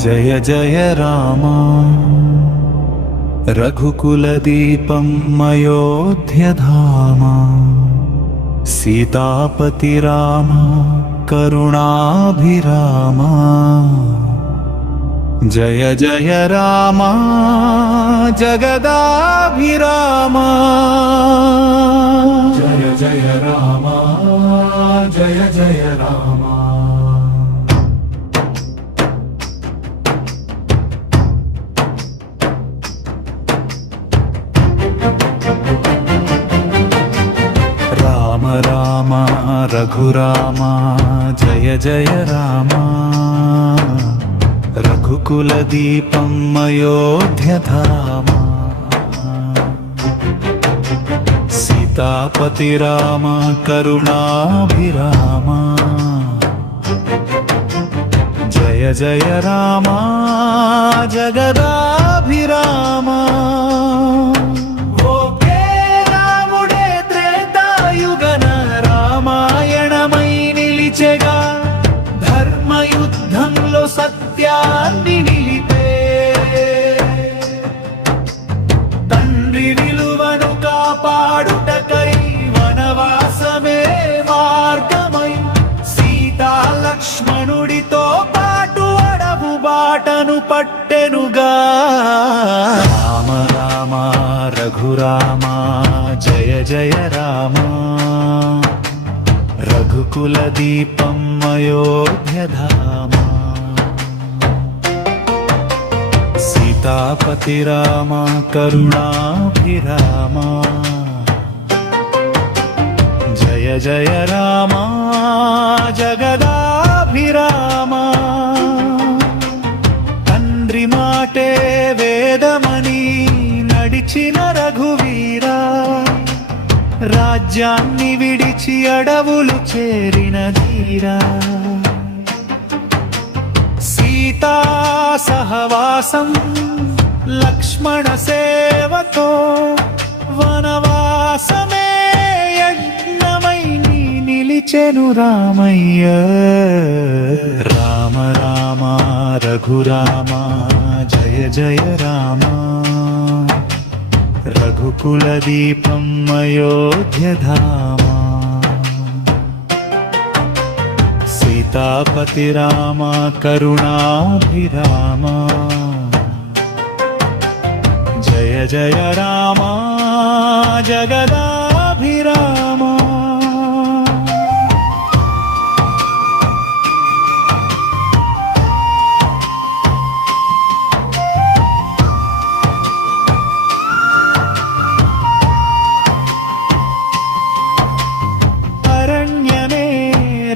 జయ జయ రామ రఘుకులదీపం అయోధ్యధామ సీతాపతి రామ కరుణాభిరామ జయ జయ రామ జగదాభిరామ జయ జయ రామ జయ జయ రామ రామ రామ రఘురామ జయ జయ రామ రఘుకులదీపం అయోధ్యధామ సీతాపతి రామ కరుణాభిరామ జయ జయ రామ జగదాభిరామ ధర్మయుద్ధంలో సత్యాన్ని నిలిపే తండ్రి విలువను కాపాడుటకై వనవాసమే మార్గమై సీతా లక్ష్మణుడితో పాటు అడవు బాటను పట్టెనుగా రామ రామ రఘురామ జయ జయ రామ రఘుకులదీపం అయోధ్యధామ సీతాపతి రామ కరుణాభిరామ జయ జయ రామ జగదాభిరామ తండ్రి మాటే వేదమని నడిచిన రఘువీరా రాజ్యాన్ని విడిచి అడవులు చేరిన ధీరా సీతా సహవాసం లక్ష్మణ సేవతో వనవాసమే యజ్ఞమై నిలిచెను రామయ్య రామ రామ రఘురామ జయ జయ రామ రఘుకులదీపం అయోధ్యధామ సీతాపతి రామ కరుణాభిరామ జయ జయ రామ జగదాభిరామ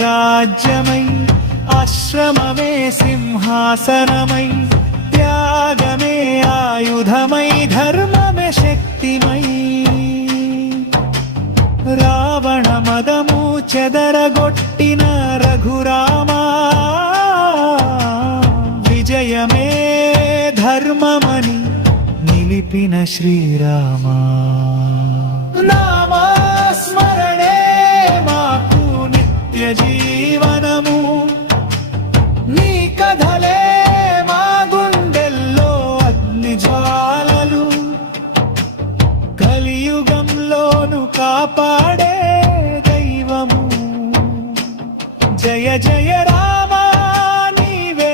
రాజ్యమై ఆశ్రమమే సింహాసనమై త్యాగమే ఆయుధమై ధర్మమే శక్తిమై రావణ మదము చెదరగొట్టిన రఘురామ విజయమే ధర్మమని నిలిపిన శ్రీరామ నామస్మరణే మాకు నిత్య జీవనము నీ కథలే మా గుండెల్లో అగ్ని జ్వాలలు కలియుగంలోను కాపాడే దైవము జయ జయ రామ నీవే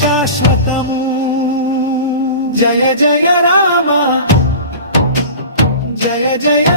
శాశ్వతము జయ జయ రామ జయ జయ